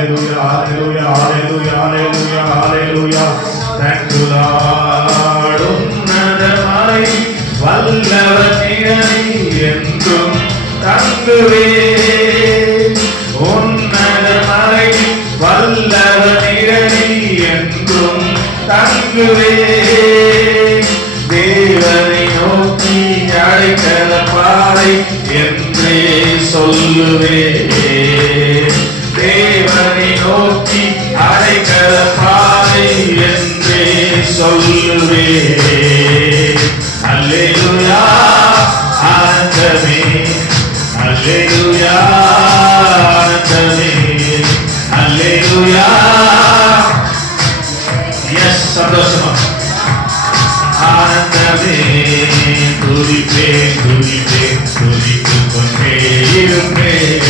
Hallelujah, hallelujah, hallelujah, hallelujah. Thank you, Lord. உன்னதமாய் வல்லவனிடனே என்றும் தங்குவே. உன்னதமாய் வல்லவனிடனே என்றும் தங்குவே. தேவனை நோக்கி அழைக்கலப்பாறை என்றே சொல்லுவே. தேவனை நோக்கி அழைக்கலப்பாறை என்றே சொல்லுவே. அல்லேலூயா ஆனந்தமே, அல்லேலூயா ஆனந்தமே, அல்லேலூயா. எஸ், சந்தோஷமா ஆனந்தமே. துதிப்பேன் துதிப்பேன் துதித்துக் கொண்டே இருப்பேன்.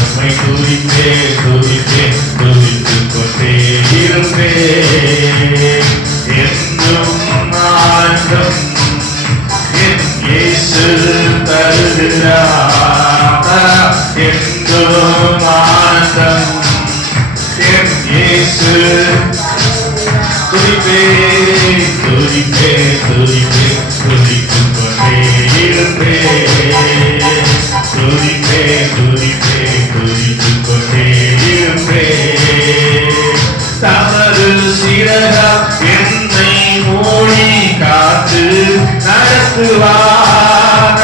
உம்மை துதிப்பேன் துதிப்பேன் துதித்துக் கொண்டே இருப்பேன். என்றும் ஆனந்தம் என் இயேசு தருகிறார். என்றும் ஆனந்தம் என் இயேசு. துதிப்பேன் துதிப்பேன் துதிப்பேன் துதித்துக் கொண்டே இருப்பேன். துதிப்பேன் துதிப்பேன் துதித்துக் கொண்டே இருப்பேன். தமது சிறகால் என்னை மூடி காத்து நடத்துவார்.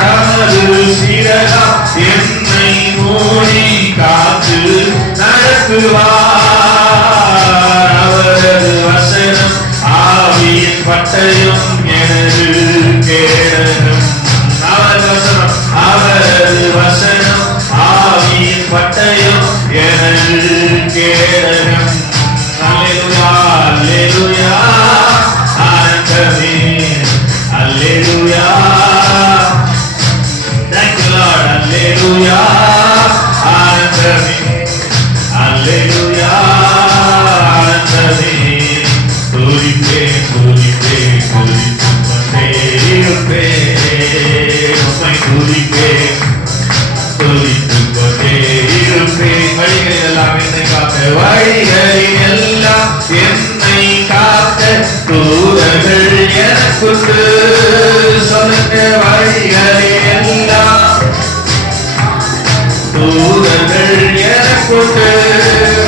தமது சிறகால் என்னை மூடி காத்து நடத்துவார். அவரது வசனம் ஆவியின் பட்டயம் எனது கேடகம். அவரது வசனம் ஆவியின் பட்டயம் எனது கேடகம். அல்லேலூயா அல்லேலூயா ஆனந்தமே, அல்லேலூயா. Thank you Lord. அல்லேலூயா ஆனந்தமே, அல்லேலூயா ஆனந்தமே. துதிப்பேன் துதிப்பேன் துதித்துக் கொண்டே இருப்பேன். உம்மை துதிப்பேன் துதித்துக் கொண்டே இருப்பேன். வழிகளில் எல்லாம் என்னை காக்க, வழிகளில் எல்லாம் என்னை காக்க தூதர்கள் எனக்குண்டு. சொல்லுங்க, வழிகளில் எல்லாம் தூதர்கள் எனக்குண்டு.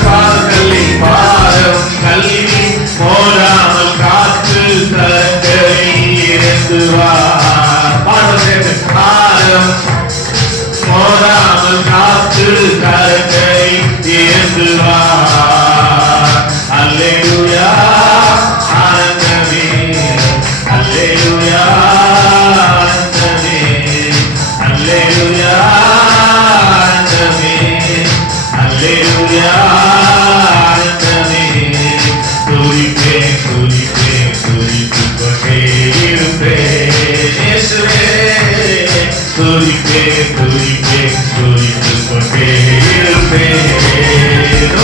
பாதங்களை பாதம் கல்வி போராமல் காத்து கரங்களை இறந்துவார். பாதம் போராமல் காத்து கரங்களை இறந்துவார். அல்லேலூயா ஆனந்தமே, அல்லேலூயா ஆனந்தமே, அல்லேலூயா ஆனந்தமே, அல்லேலூயா ஆனந்தமே. துதிப்பேன் துதிப்பேன் துதித்துக் கொண்டே இருப்பேன். இயேசுவே துதிப்பேன் துதிப்பேன் துதித்துக் கொண்டே இருப்பேன்.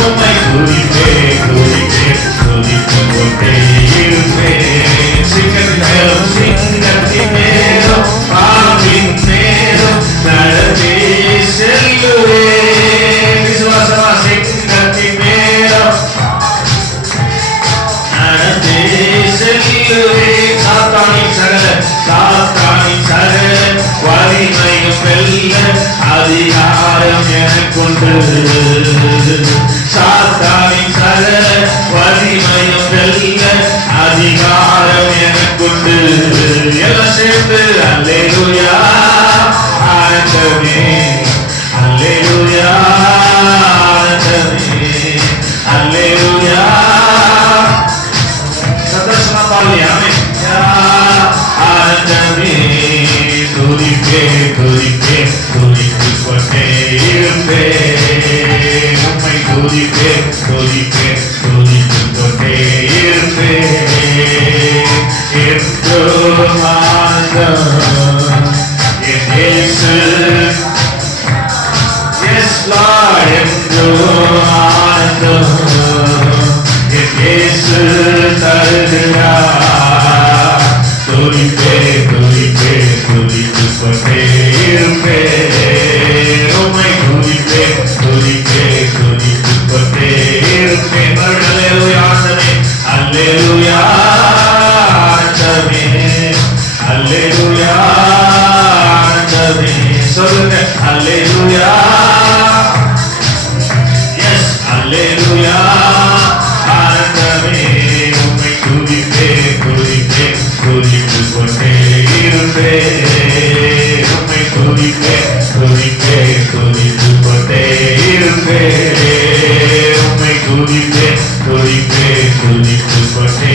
உம்மை துதிப்பேன் துதிப்பேன் துதித்துக் கொண்டே இருப்பேன். சிங்கத்தின் மேலும் சிங்கத்தின் மேலும் பாம்பின் மேலும் நடந்தே செல்லுவேன். விசுவாசமா சிங்கத்தின் மேலும் நடந்தே செல்லுவேன். சாத்தானின் சகல வலிமையும் வெல்ல அதிகாரம் எனக்குண்டு. சாத்தானின் சகல வலிமையும் வெல்ல அதிகாரம் எனக்குண்டு. எல்லாம் சேர்ந்து அல்லேலூயா ஆனந்தமே, அல்லேலூயா ஆனந்தமே, அல்லேலூயா. சந்தோஷமா பாடலையா? ஆனந்தமே. துதிப்பேன் துதிப்பேன் துதித்துக் கொண்டே இருப்பேன். உம்மை துதிப்பேன் துதிப்பேன் துதித்துக் கொண்டே இருப்பேன். என்றும் ஆனந்தம் என் இயேசு. எஸ் லார்ட், என்றும் ஆனந்தம் என் இயேசு தருகிறார். துதிப்பேன் துதிப்பேன் துதித்துக் கொண்டே இருப்பேன். உம்மை துதிப்பேன் துதிப்பேன் துதி அல்லேலூயா ஆனந்தமே, அல்லேலூயா ஆனந்தமே. சொல்லுங்க அல்லேலூயா. எஸ் அல்லேலூயா ஆனந்தமே. உம்மை துதிப்பேன் துதிப்பேன் துதித்துக் கொண்டே இருப்பேன். உம்மை துதிப்பேன் துதிப்பேன் துதித்துக் கொண்டே இருப்பேன். உம்மை துதிப்பேன் துதிப்பேன் துதித்துக் கொண்டே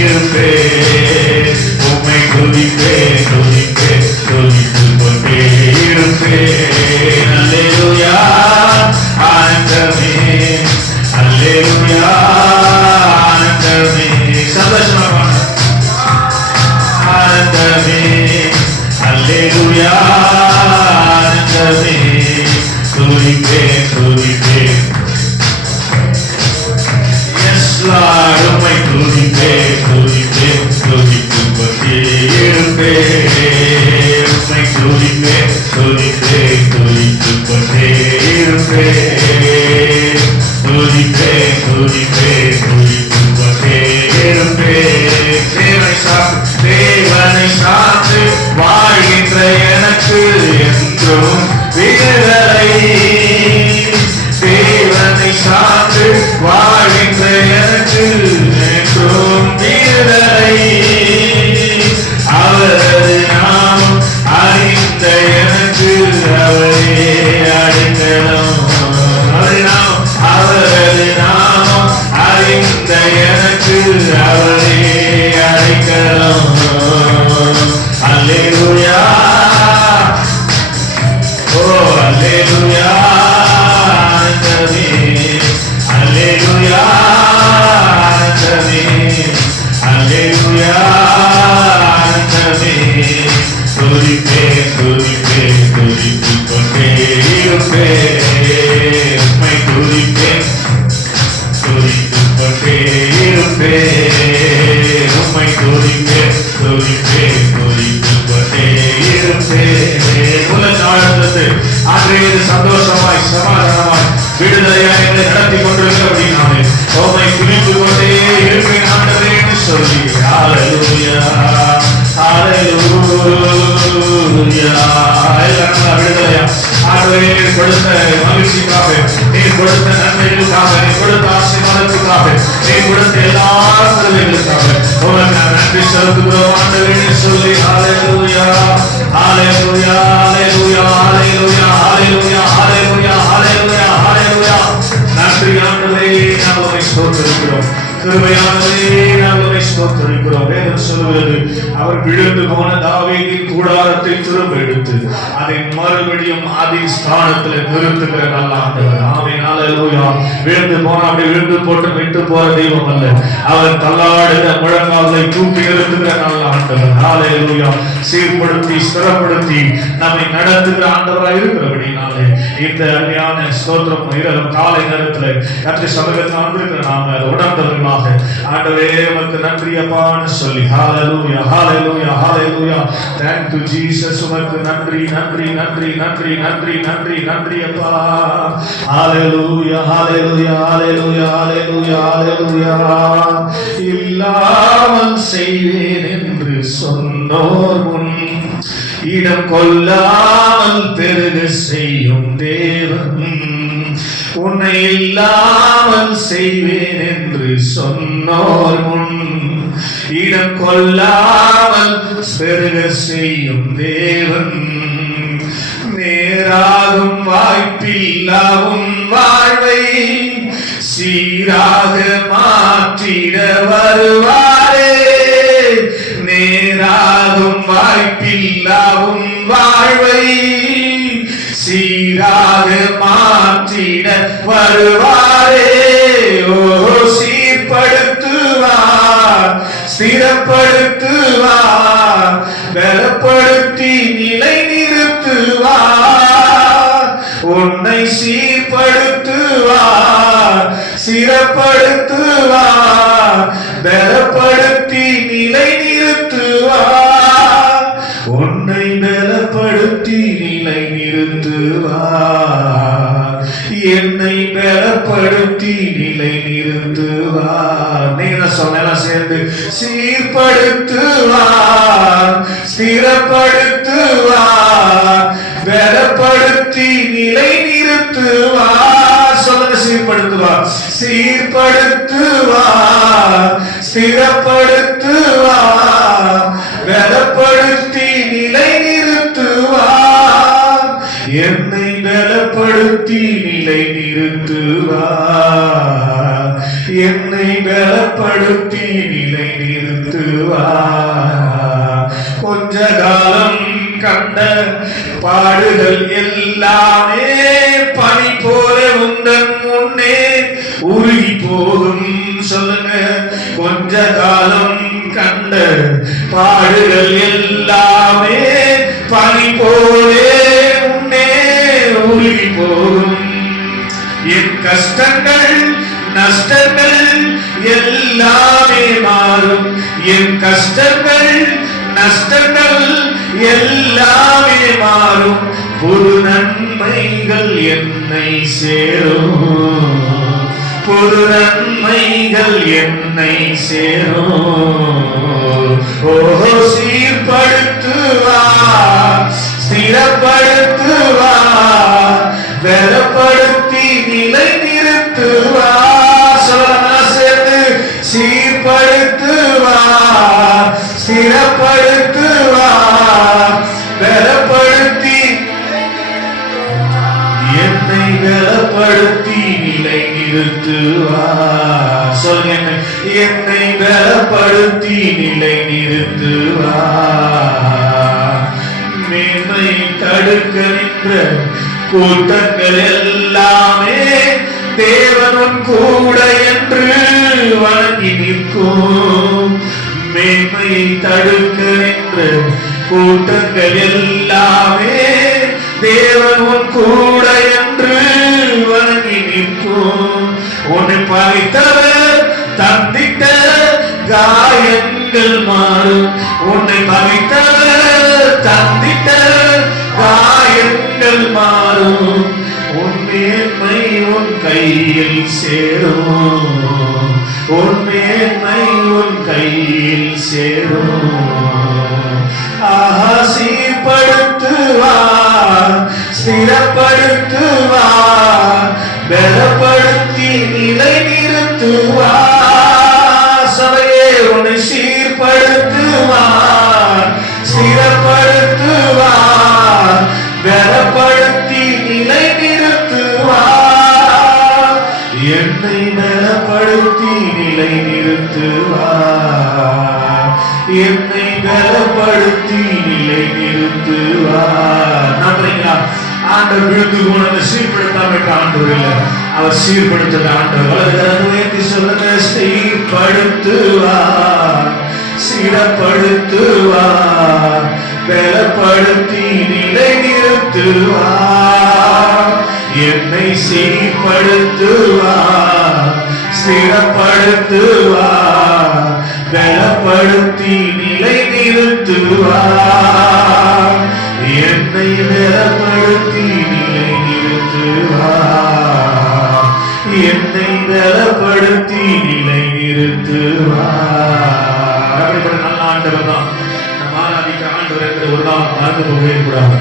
இருப்பேன். உம்மை துதிப்பேன் துதிப்பேன் துதித்துக் கொண்டே இருப்பேன். அல்லேலூயா ஆனந்தமே, அல்லேலூயா ஆனந்தமே. சந்தோஷமா ஆனந்தமே, அல்லேலூயா ஆனந்தமே. துதிப்பேன் துதிப்பேன். எஸ் லார்ட் உம்மை துதிப்பேன் துதிப்பேன் துதித்துக் கொண்டே இருப்பேன். உம்மை துதிப்பேன் துதிப்பேன் துதித்துக் கொண்டே இருப்பேன். துதிப்பேன் துதிப்பேன் துதித்துக் கொண்டே இருப்பேன். தேவனை சார்ந்து வாழ்கின்ற எனக்கு என்றும் விடுதலை. தேவனை சார்ந்து வாழ்கின்ற எனக்கு என்றும் விடுதலை. அவரது நாமம் அறிந்த எனக்கு அவரே அடைக்கலம். அவரது நாமம் அறிந்த எனக்கு அவரே அடைக்கலம். அல்லேலூயா. ஓ அல்லேலூயா ஆனந்தமே, அல்லேலூயா ஆனந்தமே, அல்லேலூயா ஆனந்தமே. துதிப்பேன் துதிப்பேன் துதித்துக் கொண்டே இருப்பேன். உம்மை துதிப்பேன் துதித்துக் கொண்டே இருப்பேன். உம்மை துதிப்பேன் துதிப்பேன் துதித்துக் கொண்டே இருப்பேன். உலகாழ்ந்தது அன்றைய சந்தோஷமாய் சமாதானமாய் விடுதலையாய் என்னை நடத்தி கொண்டிருக்கிறபடினாலே உம்மை துதித்துக் கொண்டே இருப்பேன் ஆண்டவரே என்று சொல்லி ஹல்லேலூயா ஹல்லேலூயா. எல்லாம் விடுதலையா ஆண்டவரே நீர் கொடுத்த மகிழ்ச்சிக்காக, நீர் கொடுத்த நன்மைகளுக்காக, நீர் கொடுத்த ஆசீர்வாதத்துக்காக, நீர் கொடுத்த எல்லா கிருபைகளுக்காக உமக்கு நன்றி செலுத்துகிறோம் ஆண்டவரே என்று சொல்லி ஹல்லேலூயா ஹல்லேலூயா ஹல்லேலூயா ஹல்லேலூயா ஹல்லேலூயா ஹல்லேலூயா ஹல்லேலூயா ஹல்லேலூயா. நன்றி ஆண்டவரே, நாங்கள் உம்மை ஸ்தோத்திரிக்கிறோம். கிருபையானவரே, நாங்கள் உம்மை ஸ்தோத்திரிக்கிறோம். வேதம் சொல்லுகிறது, அவர் விழுந்து போன தாவீதின் கூடாரத்தை திரும்ப எடுத்து அதை மறுபடியும் அதே ஸ்தானத்தில் நிறுத்துகிற நல்ல ஆண்டவர். ஆமென் ஹல்லேலூயா. விழுந்து போன அப்படி விழுந்து போட்டு விட்டு போற தெய்வம் அல்ல. அவர் தள்ளாடுகிற முழங்காலை தூக்கி நிறுத்துகிற நல்ல ஆண்டவர். ஹல்லேலூயா. சீர்படுத்தி ஸ்திரப்படுத்தி நம்மை நடத்துகிற ஆண்டவராக இருக்கிறபடினாலே இந்த அருமையான ஸ்தோத்திரம் இரவும் காலை நேரத்தில் கர்த்தருடைய சமூகத்தில் வந்திருக்கிற நாம உணர்ந்தவர்களாக ஆண்டவரே உமக்கு நன்றி அப்பான்னு சொல்லி ஹல்லேலூயா ஹல்லேலூயா ஹல்லேலூயா. Thank you Jesus. உமக்கு நன்றி நன்றி நன்றி நன்றி நன்றி நன்றி நன்றி அப்பா. ஹல்லேலூயா ஹல்லேலூயா ஹல்லேலூயா ஹல்லேலூயா ஹல்லேலூயா. இல்லாமல் செய்வேன் என்று சொன்னோர் முன் இடம் கொள்ளாமல் பெருக செய்யும் தேவன். உன்னை இல்லாமல் செய்வேன் என்று சொன்னோர் முன் இடம் கொள்ளாமல் பெருக செய்யும் தேவன். நேராகும் வாய்ப்பில்லாவும் வாழ்வை சீராக மாற்றிட வருவாரே. நேராகும் வாய்ப்பில்லாவும் வாழ்வை சீராக மாற்றிட வருவாரே. ஓ சீர்படுத்துவார், ஸ்திரப்படுத்துவார், பலப்படுத்தி நிலை நிறுத்துவார். உன்னை சீர்படுத்துவார், சிறப்படுத்துவார், பலப்படுத்தி நிலை நிறுத்துவார். உன்னை பலப்படுத்தி நிலை நிறுத்துவார், என்னை பலப்படுத்தி நிலை நிறுத்துவார். நீங்க தான் சொன்னெல்லாம் சேர்ந்து சீர்படுத்துவார், ஸ்திரப்படுத்துவார், பலப்படுத்தி நிலை நிறுத்துவார். சொல்லுங்க, சீர்படுத்துவார், சீர்படுத்துவார், ஸ்திரப்படுத்துவார், பலப்படுத்தி நிலை நிறுத்துவார். என்னை பலப்படுத்தி நிலை நிறுத்துவார், என்னை பலப்படுத்தி நிலை நிறுத்துவார். கொஞ்ச காலம் கண்ட பாடுகள் எல்லாமே பனி போல உந்தன் முன்னே உருகி போகும். சொல்லுங்க, கொஞ்ச காலம் கண்ட பாடுகள் எல்லாமே பனி போலே உன்னே உருகி போகும். என் கஷ்டங்கள் நஷ்டங்கள் எல்லாமே மாறும், என் கஷ்டங்கள் நஷ்டங்கள் எல்லாமே மாறும். புது நன்மைகள் என்னை சேரும், புது நன்மைகள் என்னை சேரும். ஓஹோ, சீர்படுத்துவார், ஸ்திரப்படுத்துவார், பலப்படுத்தி நிலை நிறுத்துவார். சொல்லலாம் சேர்ந்து, சீர்படுத்துவார், ஸ்திரப்படுத்துவார், பலப்படுத்தி என்னை பலப்படுத்தி நிலை நிறுத்துவார். சொல்லுங்க, என்னை பலப்படுத்தி நிலை நிறுத்துவார். மேன்மை தடுக்க நின்ற கூட்டங்கள் எல்லாமே தேவனும் கூட என்று வணங்கி நிற்கும். மேன்மையை தடுக்க நின்ற கூட்டங்கள் எல்லாமே தேவனும் கூட என்று வணங்கி நிற்கும். உன்னை பகைத்தவர் தந்திட்ட காயங்கள் மாறும், உன்னை பகைத்தவர் தந்திட்ட காயங்கள் மாறும். உன் மேன்மை உன் கையில் சேரும், உன் மேன்மை உன் கையில் சேரும். ஆஹா, சீர்படுத்துவார், ஸ்திரப்படுத்துவார், பலப்படுத்தி நிலை நிறுத்துவார். சபையே, உன்னை சீர்படுத்துவார், ஸ்திரப்படுத்துவார், பலப்படுத்தி நிலை நிறுத்துவார். என்னை பலப்படுத்தி நிலை நிறுத்துவார், என்னை பலப்படுத்தி நிலை நிறுத்துவார். நம்புறீங்களா? ஆண்டவர் விழுந்து போனதை சீர்படுத்தாம ஆண்டவர் இல்லை, அவர் சீர்படுத்துற ஆண்டவர். வலது சொல்லுங்க, சீர்படுத்துவார், சீரப்படுத்துவார், பலப்படுத்தி நிலை நிறுத்துவார். என்னை சீர்படுத்துவார், ஸ்திரப்படுத்துவார், பலப்படுத்தி நிலை நிறுத்துவார். என்னை பலப்படுத்தி நிலை நிறுத்துவார், என்னை பலப்படுத்தி நிலை நிறுத்துவார். அப்படிப்பட்ட நல்ல ஆண்டவர் தான் நம்ம ஆராதிக்கிற ஆண்டவர் என்று ஒரு நாள் மறந்து போகவே கூடாது.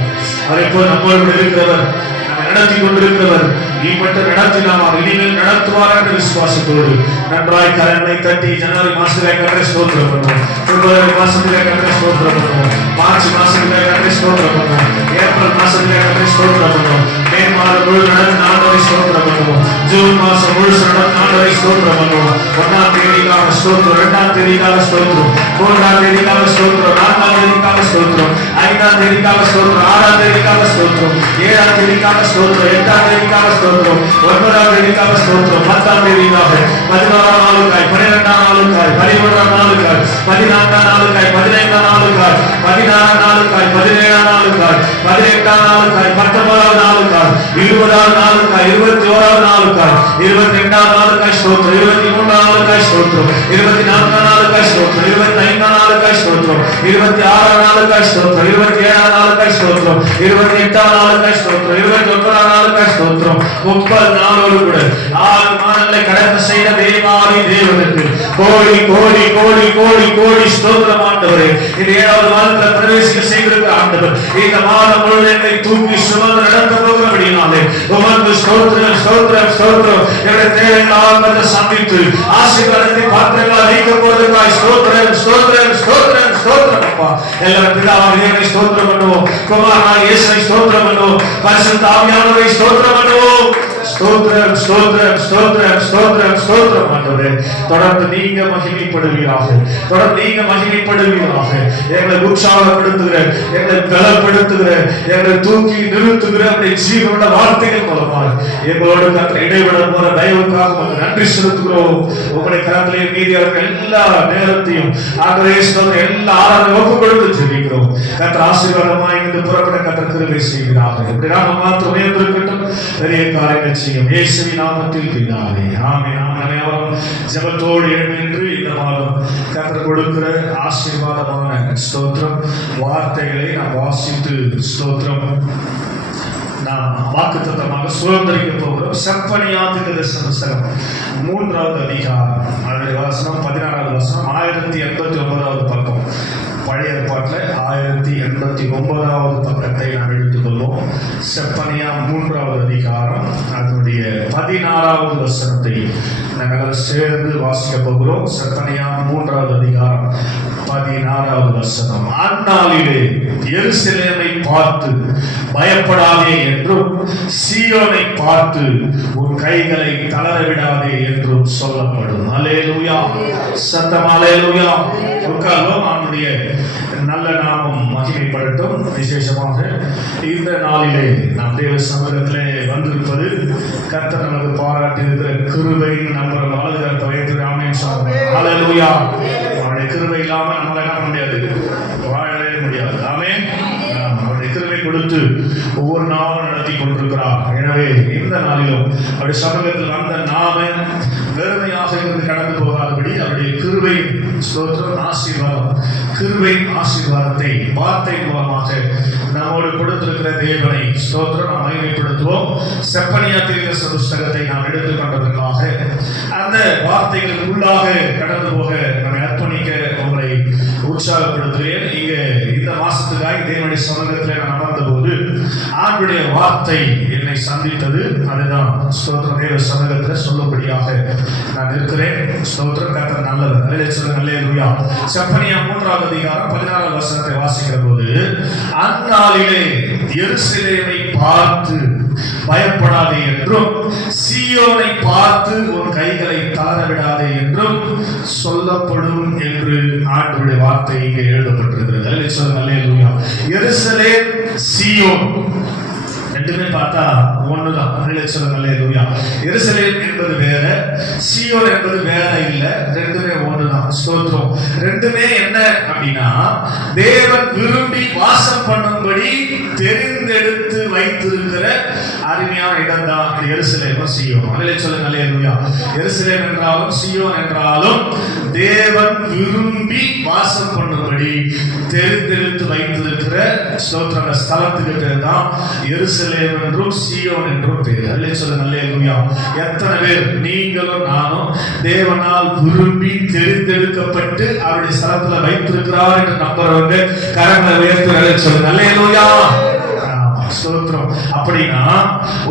அவரை போல் நம்மளோடு இருக்கிறவர், நம்ம நடத்தி கொண்டிருக்கிறவர், நீ மட்டும் நடத்தினார், இனிமேல் நடத்துவார் என்ற விசுவாசத்தோடு நன்றாய் கரங்களை தட்டி ஜனவரி மாசத்திலே கர்த்தரை ஸ்தோத்திரம் பண்ணுவோம், பிப்ரவரி மாசத்திலே கர்த்தரை ஸ்தோத்திரம் பண்ணுவோம், மார்ச் மாசத்திலே கர்த்தரை ஸ்தோத்திரம் பண்ணுவோம், ஏப்ரல் மாசத்திலே கர்த்தரை ஸ்தோத்திரம் பண்ணுவோம், மே மாதம் முழு நடந்து ஆண்டவரை ஸ்தோத்திரம் பண்ணுவோம், ஜூன் மாசம் முழுசு நடந்து ஆண்டவரை ஸ்தோத்திரம் பண்ணுவோம். 1ஆம் தேதிக்காக ஸ்தோத்திரம், 2ஆம் தேதிக்காக ஸ்தோத்திரம், 3ஆம் தேதிக்காக ஸ்தோத்திரம், 4ஆம் தேதிக்காக ஸ்தோத்திரம், 5ஆம் தேதிக்காக ஸ்தோத்திரம், 6ஆம் தேதிக்காக ஸ்தோத்திரம், 7ஆம் தேதிக்காக ஸ்தோத்திரம், 8ஆம் தேதிக்காக ஸ்தோத்திரம், 9ஆம் தேதிக்காக ஸ்தோத்திரம், 10ஆம் தேதிக்காக, 11ஆம் நாளுக்காய், 12ஆம் நாளுக்காய், 13ஆம் நாளுக்காய், 14ஆம் நாளுக்காய், 15ஆம் நாளுக்காய், 16ஆம் நாளுக்காய், 17ஆம் நாளுக்காய், 18ஆம் நாளுக்காய், 19ஆம் நாளுக்காய், 20ஆம் நாளுக்காய், 21ஆம் நாளுக்காய், 22ஆம் நாளுக்காய் ஸ்தோத்திரம், 23ஆம் நாளுக்காய் ஸ்தோத்திரம், 24ஆம் நாளுக்காய் ஸ்தோத்திரம், 25ஆம் நாளுக்காய் ஸ்தோத்திரம், 26 நாளுக்காய் ஸ்தோத்திரம், 27 நாளுக்காய் ஸ்தோத்திரம், 28 நாளுக்காய் ஸ்தோத்திரம், 29 நாளுக்காய் ஸ்தோத்திரம். 30 நாளோடு கூட 6 மாதங்களை கடந்து செய்த தேவாதி தேவனுக்கு கோடி கோடி கோடி கோடி கோடி ஸ்தோத்திரம் ஆண்டவரே. இந்த 7வது மாதத்தில் பிரவேசிக்க செய்திருக்கிற ஆண்டவர் இந்த மாதம் முழுவதை தூக்கி சுமந்து நடத்த போகிறபடினாலே உமக்கு ஸ்தோத்திரம் ஸ்தோத்திரம் ஸ்தோத்திரம். என்னுடைய தேவையில்லாத சந்தித்து ஆசீர்வாதத்தை பாத்திரங்கள் வைக்க போவதற்காய் ஸ்தோத்திரம் ஸ்தோத்திரம் ஸ்தோத்திரம் ஸ்தோத்திரம். அப்பா எல்லாரும் பிதாவாகிய ஸ்தோத்திரம் பண்ணுவோம், குமாரனாகிய இயேசுவை ஸ்தோத்திரம் பண்ணுவோம், பரிசுத்த ஆவியானவரை ஸ்தோத்திரம் பண்ணுவோம். ஸ்தோத்திரம் ஸ்தோத்திரம் ஸ்தோத்திரம் ஸ்தோத்திரம் ஸ்தோத்திரம் ஆண்டவரே. தொடர்ந்து நீங்க மகிமைப்படுவீராக, தொடர்ந்து நீங்க மகிமைப்படுவீராக. எங்களை உற்சாகப்படுத்துகிற, எங்களை பலப்படுத்துகிற, எங்களை தூக்கி நிறுத்துகிற அப்படி ஜீவனுள்ள வார்த்தைகள் மூலமாக எங்களோடு இடைவிட போற தயவுக்காக உங்களுக்கு நன்றி செலுத்துகிறோம். உங்களுடைய கரத்திலே மீதியாக எல்லா நேரத்தையும் ஆகவே எல்லா ஆராதனை ஒப்பு கொடுத்து ஜெபிக்கிறோம். கர்த்தர் ஆசீர்வாதமாய் இருந்து புறப்பட கர்த்தர் கிருபை செய்கிறார்கள். இப்படி நாம மாத்திரமே இருக்கட்டும், பெரிய காரியங்கள் செய்யும் இயேசுவின் நாமத்தில் பிதாவே, ஆமென். ஆமென். ஜெபத்தோடு எழுந்து இந்த மாதம் கர்த்தர் கொடுக்கிற ஆசீர்வாதமான ஸ்தோத்திரம் வார்த்தைகளை நாம் வாசித்து ஸ்தோத்திரம் நாம் வாக்குத்தத்தமாக சுதந்திரிக்க போகிறோம். செப்பனியா தீர்க்கதரிசன புத்தகம் 3வது அதிகாரம் அதனுடைய வசனம் 16வது வசனம் 1089வது பக்கம். பழைய ஏற்பாட்டில் 1089வது பக்கத்தை நாம் எடுத்துக்கொள்வோம். செப்பனியா 3வது அதிகாரம் அதனுடைய 16வது வசனத்தை நாங்கள் சேர்ந்து வாசிக்க போகிறோம். செப்பனியா 3வது அதிகாரம் 16வது வசனம். அந்நாளிலே எருசலேமை பார்த்து பயப்படாதே என்றும் சீயோனை பார்த்து உன் கைகளை தளரவிடாதே என்றும் சொல்லப்படும். அல்லேலூயா, சத்தம் அல்லேலூயா. உட்கார்ந்தோம். அவனுடைய நல்ல நாமம் மகிமைப்படட்டும். விசேஷமாக இந்த நாளிலே நாம் தேவ சமூகத்திலே வந்திருப்பது கர்த்தர் நமக்கு பாராட்டி இருக்கிற கிருபையின் நம்புறோம். வலது கருத்தை வைத்து ஆமென் சொல்லுங்க. அல்லேலூயா. அவருடைய கிருபை இல்லாமல் நம்மளால என்ன முடியாது, வாழவே முடியாது. ஆமென். அவருடைய கிருபை கொடுத்து ஒவ்வொரு நாளும் நடத்தி கொண்டிருக்கிறார். எனவே இந்த நாளிலும் அவருடைய சமூகத்தில் வந்த நாம வெறுமையாக இருந்து கடந்து போகாதபடி அவருடைய கிருபை ஸ்தோத்திரம் ஆசீர்வாதம், கிருபை ஆசீர்வாதத்தை வார்த்தை மூலமாக நம்மோடு கொடுத்திருக்கிற தேவனை ஸ்தோத்திரம் நாம் மகிமைப்படுத்துவோம். செப்பனியா தீர்க்கதரிசன புத்தகத்தை நாம் எடுத்துக்கொண்டதற்காக அந்த வார்த்தைகளுக்குள்ளாக கடந்து போக நம்மை அர்ப்பணிக்க உங்களை உற்சாகப்படுத்துகிறேன். இங்க இந்த மாசத்துக்காக தேவனுடைய சமூகத்தில் நான் அமர்ந்த போது ஆண்டுடைய வார்த்தை என்னை சந்தித்தது. அதுதான் ஸ்தோத்திரம் தேவ சமூகத்தில் சொல்லும்படியாக நான் இருக்கிறேன். ஸ்தோத்திரம் கர்த்தர் நல்லது. அல்லேலூயா. செப்பனியா 3வது அதிகாரம் 16வது வசனத்தை வாசிக்கிற போது அந்நாளிலே எருசலேமை பார்த்து பயப்படாதே என்றும் சீயோனை பார்த்து உன் கைகளை தளரவிடாதே என்றும் சொல்லப்படும் என்று ஆண்டவருடைய வார்த்தை இங்கே எழுதப்பட்டிருக்கிறது. அல்லேலூயா. எருசலேம் சீயோன் ரெண்டுமே பார்த்தா ஒண்ணுதான். அல்லேலூயா. எருசலேம் என்பது வேற, சீயோன் என்பது வேற இல்ல, ரெண்டுமே ஒண்ணுதான். ஸ்தோத்திரம். ரெண்டுமே என்ன அப்படின்னா தேவன் விரும்பி வாசம் பண்ணும்படி தெரிந்தெடுத்து வைத்திருக்கிற அருமையான இடம் தான் எருசலேம் சீயோன். அல்லேலூயா. எருசலேம் என்றாலும் சீயோன் என்றாலும் தேவன் விரும்பி வாசம் பண்ணும்படி தெரிந்தெடுத்து வைத்திருக்கிற ஸ்தோத்திர ஸ்தலத்துக்கு பேர் தான் எருசலேம் என்றும் சீயோன் என்றும் பேர். அல்லேலூயா. எத்தனை பேர் நீங்களும் நானும் தேவனால் விரும்பி தெரிந்தெடுக்கப்பட்டு அவருடைய ஸ்தலத்துல வைத்திருக்கிறார் என்று நம்புறவங்க கரங்களை உயர்த்தி சொல்லுங்க. அல்லேலூயா. ஸ்தோத்திரம். அப்படின்னா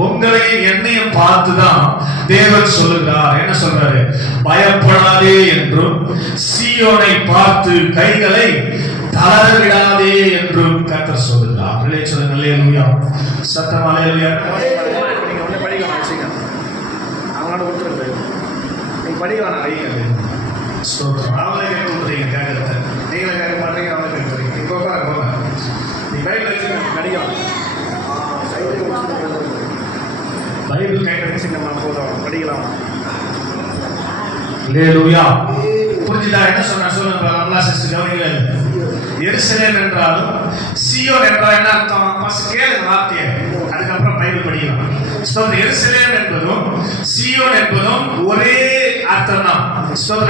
உங்களை என்னையும் பார்த்துதான் தேவன் சொல்லுகிறார். என்ன சொல்றாரு? பயப்படாதே என்றும் சீயோனை பார்த்து கைகளை தளரவிடாதே என்றும் கர்த்தர் சொல்லுகிறார். அல்லேலூயா. சத்தம் அல்லேலூயா. நீங்க ஒண்ணு படிக்கலாம் வச்சுங்க. அவங்களோட விட்டுறது நீங்க படிக்கலாம் ஐயா. ஸ்தோத்திரம். அவங்களே கேட்குறீங்க கேட்கறத நீங்களே கேட்க மாட்டீங்க, அவங்களே கேட்குறீங்க. இப்போ போங்க நீ பைபிள் வச்சுக்க படிக்கலாம். பைபிள் கையில் வச்சுக்கமா போதும், படிக்கலாம். அல்லேலூயா. புரிஞ்சுதா? என்ன சொன்ன சொல்லுங்க. நல்லா சிஸ்டர் கவனிங்க. எருசலேம் என்றாலும் சீயோன் என்றால் என்ன அர்த்தம்? ஃபர்ஸ்ட் கேளுங்க வார்த்தையை, அதுக்கப்புறம் பைபிள் படிக்கலாம். எருசலேம் என்பதும் சீயோன் என்பதும் ஒரே அர்த்தம் தான்.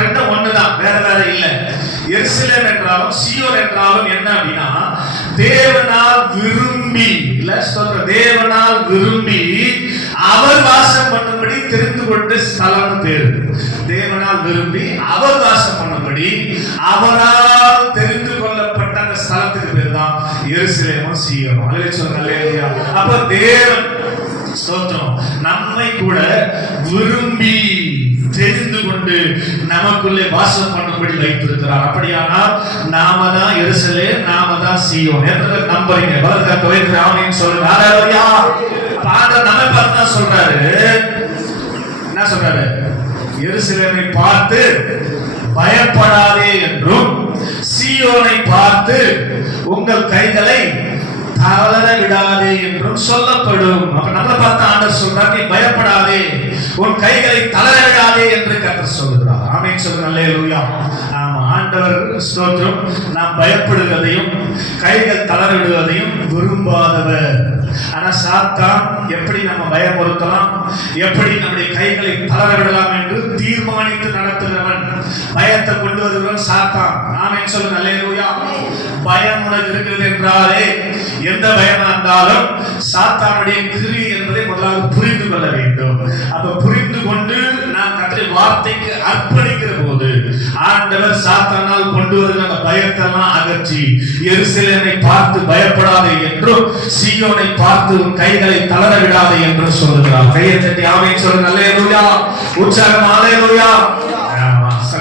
ரெண்டும் ஒண்ணுதான், வேற வேற இல்ல. எருசலேம் என்றாலும் சீயோன் என்றாலும் என்ன அப்படின்னா தேவனால் விரும்பி, இல்ல சொல்ற தேவனால் விரும்பி அவர் வாசம் பண்ணும்படி தெரிந்து கொண்ட ஸ்தலம் பேரு. தேவனால் விரும்பி அவர் வாசம் பண்ணும்படி அவரால் தெரிந்து கொள்ளப்பட்ட அந்த ஸ்தலத்துக்கு பேர் தான் எருசலேமும் சீயோனும். அல்லேலூயா சொல்லுங்க, அல்லேலூயா. அப்ப தேவன் ஸ்தோத்திரம் நம்மை கூட விரும்பி தெரிந்து கொண்டு நமக்குள்ளே வாசம் பண்ணும்படி வைத்திருக்கிறார். அப்படியானால் நாம தான் எருசலேம், நாம தான் சீயோன். எத்தனை நம்புறீங்க? வலதுகரத்தை வைத்து ஆமென் சொல்லுங்க. ஹல்லேலூயா. ஆண்டவர் நம்மை பார்த்து தான் சொல்றாரு. என்ன சொல்றாரு? எருசலேமை பார்த்து பயப்படாதே என்றும் சீயோனை பார்த்து உங்கள் கைகளை தளர விடாதே என்றும் சொல்லப்படும். அப்ப நம்மளை பார்த்து ஆண்டவர் சொல்றார், நீ பயப்படாதே, உன் கைகளை தளர விடாதே என்று கர்த்தர் சொல்கிறார். ஆமென் சொல்லுங்க, அல்லேலூயா. ஆமா, ஆண்டவர் ஸ்தோத்திரம் நாம் பயப்படுவதையும் கைகள் தளர விடுவதையும் விரும்பாதவர். ஆனா சாத்தான் எப்படி நம்ம பயமுறுத்தலாம், எப்படி நம்முடைய கைகளை தளர விடலாம் என்று தீர்மானித்து நடத்துகிறவன், பயத்தை கொண்டு வருகிறவன் சாத்தான். ஆமென் சொல்லுங்க, அல்லேலூயா. பயம் உனக்கு இருக்கிறது என்றாலே எந்த பயமா இருந்தாலும் சாத்தானுடைய கிரி என்பதை முதலாவது புரிந்து கொள்ள வேண்டும். அப்ப புரிந்து கொண்டு நாம் கர்த்தருடைய வார்த்தைக்கு அர்ப்பணிக்கிற போது ஆண்டவர் சாத்தானால் கொண்டு வருகிற அந்த பயத்தெல்லாம் அகற்றி எருசலேமை பார்த்து பயப்படாதே என்றும் சீயோனை பார்த்து உன் கைகளை தளர விடாதே என்று சொல்லுகிறார். கையை தட்டி ஆமென் சொல்லுங்க, அல்லேலூயா. உற்சாகம், அல்லேலூயா.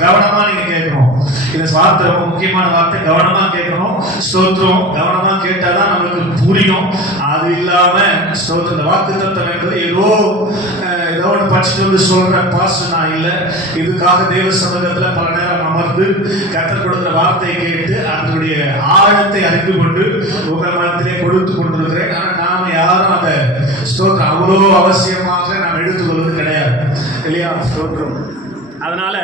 கவனமா நீங்க கேட்கணும். இந்த வார்த்தை ரொம்ப முக்கியமான வார்த்தை. கவனமா கேட்கணும். ஸ்தோத்திரம் கவனமா கேட்டாதான் நமக்கு புரியும். அது இல்லாம ஸ்தோத்திரம் இந்த வாக்குத்தத்தம் என்பது ஏதோ ஒன்று படிச்சுட்டு வந்து சொல்ற பாஸ் நான் இல்லை. இதுக்காக தேவ சமூகத்துல பல நேரம் அமர்ந்து கர்த்தர் கொடுக்கிற வார்த்தையை கேட்டு அதனுடைய ஆழத்தை அறிந்து கொண்டு உங்கள் மனத்திலே கொடுத்து கொண்டிருக்கிறேன். ஆனா நாம யாரும் அதை ஸ்தோத்திரம் அவ்வளோ அவசியமாக நாம் எடுத்துக்கொள்வது கிடையாது, இல்லையா? ஸ்தோத்திரம். அதனால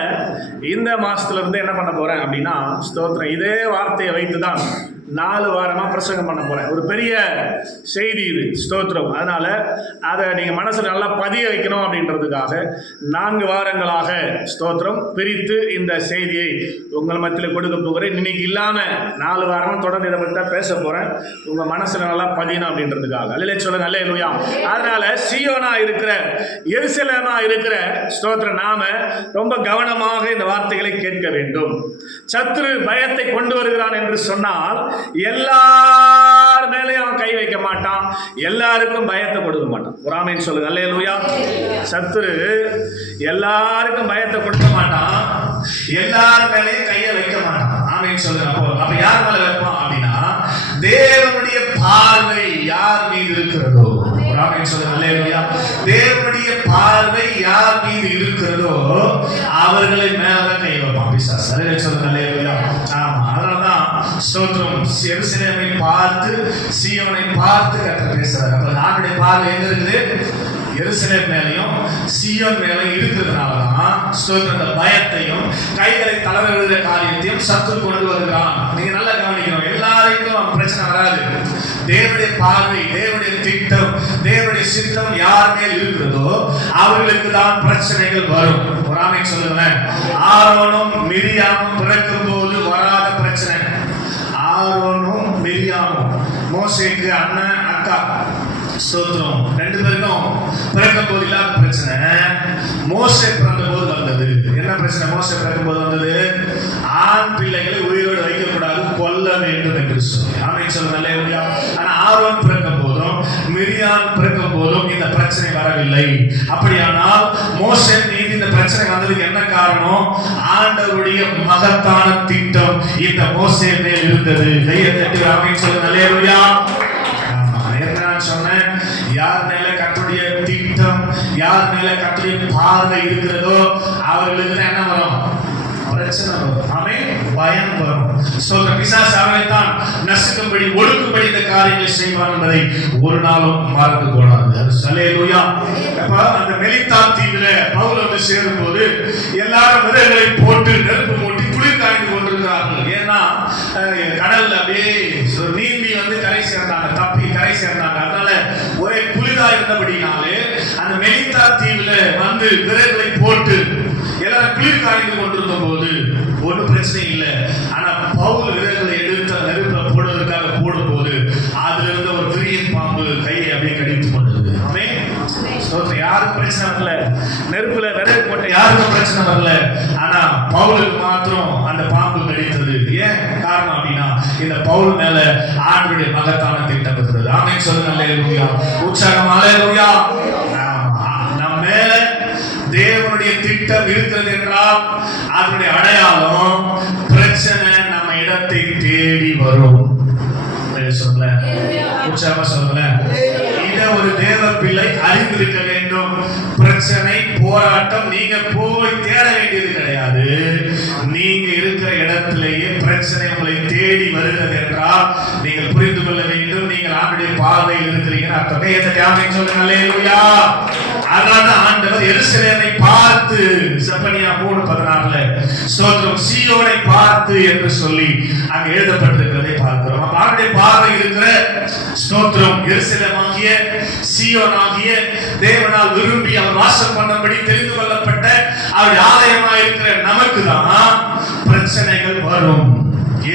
இந்த மாசத்துல இருந்து என்ன பண்ண போறேன் அப்படின்னா ஸ்தோத்திரம் இதே வார்த்தையை வைத்து தான் 4 வாரமா பிரசங்கம் பண்ண போறேன். ஒரு பெரிய செய்தி இது, ஸ்தோத்திரம். அதனால அதை நீங்க மனசுல நல்லா பதிய வைக்கணும் அப்படின்றதுக்காக 4 வாரங்களாக ஸ்தோத்திரம் பிரித்து இந்த செய்தியை உங்கள் மத்தியில் கொடுக்க போகிறேன். இன்னைக்கு இல்லாம 4 வாரமா தொடர்ந்து இதை பற்றி தான் பேச போறேன். உங்க மனசுல நல்லா பதியணும் அப்படின்றதுக்காக. அல்லேலூயா சொல்லுங்க, அல்லேலூயா. அதனால சீயோனா இருக்கிற எருசலேமா இருக்கிற ஸ்தோத்திரம் நாம ரொம்ப கவனமாக இந்த வார்த்தைகளை கேட்க வேண்டும். சத்துரு பயத்தை கொண்டு வருகிறான் என்று சொன்னால் எல்லார் மேலேயும் அவன் கை வைக்க மாட்டான், எல்லாருக்கும் பயத்தை கொடுக்க மாட்டான். ஒரு ஆமென் சொல்லுங்க, அல்லேலூயா. சத்துரு எல்லாருக்கும் பயத்தை கொடுக்க மாட்டான், எல்லார் மேலேயும் கையை வைக்க மாட்டான். ஆமென் சொல்லுங்க. அப்ப யார் மேல வைப்பான் அப்படின்னா தேவனுடைய பார்வை யார் மீது இருக்கிறதோ, ஆமென் சொல்லுங்க, அல்லேலூயா. தேவனுடைய பார்வை யார் மீது இருக்கிறதோ அவர்களை மேலதான் கை வைப்பான் பிசாசு. அல்லேலூயா சொல்லுங்க, அல்லேலூயா. ஆமா, அதனாலதான் ஸ்தோத்திரம் எருசலேமை பார்த்து சீயோனை பார்த்து கர்த்தர் பேசுறாரு. அப்ப நானுடைய பார்வை எங்க இருக்குது? எருசலேம் மேலையும் சீயோன் மேலையும் இருக்கிறதுனாலதான் ஸ்தோத்திரம் அந்த பயத்தையும் கைகளை தளர விடுகிற காரியத்தையும் சத்துரு கொண்டு வருகிறான். நீங்க நல்லா கவனிக்கணும். எல்லாருக்கும் பிரச்சனை வராது. தேவனுடைய பார்வை, தேவனுடைய திட்டம், தேவனுடைய சித்தம் யார் மேல் இருக்கிறதோ அவர்களுக்கு தான் பிரச்சனைகள் வரும். ஒரு ஆமென் சொல்லுங்களேன். ஆரோனும் மிரியாமும் பிறக்கும் போது வராத பிரச்சனை. ஆரோனும் மிரியாமும் மோசேக்கு அண்ணன் அக்கா, ஸ்தோத்திரம் 2 பேருக்கும் பிறக்கும் போது இல்லாத பிரச்சனை மோசே பிறந்த போது வந்தது. என்ன பிரச்சனை மோசே பிறக்கும் போது வந்தது? ஆண் பிள்ளைகளை உயிரோடு வைக்கக்கூடாது, கொல்ல வேண்டும் என்று சொல்லி. ஆமென் சொல்லுங்க, அல்லேலூயா. ஆனா ஆரோன் பிறக்கும் போதும் மிரியாம் பிறக்கும் போதும் இந்த பிரச்சனை வரவில்லை. அப்படியானால் மோசே மீது இந்த பிரச்சனை வந்ததுக்கு என்ன காரணம்? ஆண்டவருடைய மகத்தான திட்டம் இந்த மோசே மேல் இருந்தது. கையை தட்டி ஆமென் சொல்லுங்க, அல்லேலூயா. சொன்னேன், யார் மேல கர்த்தருடைய திட்டம், யார் மேல கர்த்தருடைய பார்வை இருக்கிறதோ அவர்களுக்கு என்ன வரும்? பிரச்சனை வரும். ஆமென். பயம் வரும். சொல்ற பிசாசு அவரைத்தான் நசுக்கும்படி ஒடுக்கும்படி இந்த காரியங்களை செய்வான் என்பதை ஒரு நாளும் மறந்து போடாது. அல்லேலூயா. அப்ப அந்த மெலித்தா தீவில பவுல் வந்து சேரும் போது எல்லாரும் விதைகளை போட்டு நெருப்பு மூட்டி குளிர் காய்ந்து கொண்டிருக்கிறார்கள். ஏன்னா கடல்ல அப்படியே நீந்தி வந்து கரை சேர்ந்தாங்க, தப்பி கரை சேர்ந்தாங்க. அதனால ஒரே குளிரா இருந்தபடினாலே அந்த மெலித்தா தீவுல வந்து விதைகளை போட்டு எல்லாரும் குளிர் காய்ந்து கொண்டிருந்த போது ஒன்றும் பிரச்சனை இல்லை. ஆனா பவுல் விரல்களை எடுத்து நெருப்புல போடுவதற்காக போடும்போது அதுல இருந்த ஒரு விரியன் பாம்பு கையை அப்படியே கடித்து கொண்டது. ஆமென். யாருக்கும் பிரச்சனை வரல, நெருப்புல விரல் போட்ட யாருக்கும் பிரச்சனை வரல. ஆனா பவுலுக்கு மாத்திரம் அந்த பாம்பு கடித்தது. ஏன் காரணம் அப்படின்னா இந்த பவுல் மேல ஆண்டவருடைய மகத்தான திட்டம் இருந்தது. ஆமென் சொல்லுங்க. அல்லேலூயா. உற்சாகம். அல்லேலூயா. நம்ம மேல தேவனுடைய திட்டம் இருக்கிறது என்றால் அதனுடைய அடையாளம் பிரச்சனை நம்ம இடத்தை தேடி வரும். சொல்ல உற்சாகமா சொல்ல இத ஒரு தேவ பிள்ளை அறிந்திருக்க வேண்டும். பிரச்சனை போராட்டம் நீங்க போய் தேட வேண்டியது கிடையாது. நீங்க இருக்கிற இடத்திலேயே பிரச்சனை உங்களை தேடி வருகிறது என்றால் நீங்கள் புரிந்து கொள்ள வேண்டும். நீங்கள் ஆண்டுடைய பார்வையில் இருக்கிறீங்க அர்த்தம். ஆமென் சொல்லுங்க. அல்லேலூயா. அதனால ஆண்டவர் எருசலேமை பார்த்து செப்பனியா 3:16 ஸ்தோத்திரம் சீயோனை பார்த்து என்று சொல்லி அங்க எழுதப்பட்டிருக்கிறதை பார்க்கிறோம். அவருடைய பார்வை இருக்கிற ஸ்தோத்திரம் எருசலேமாகிய சீயோனாகிய தேவனால் விரும்பி அவர் வாசம் பண்ணும்படி தெரிந்து கொள்ளப்பட்ட அவருடைய ஆலயமாக இருக்கிற நமக்கு தான் பிரச்சனைகள் வரும்.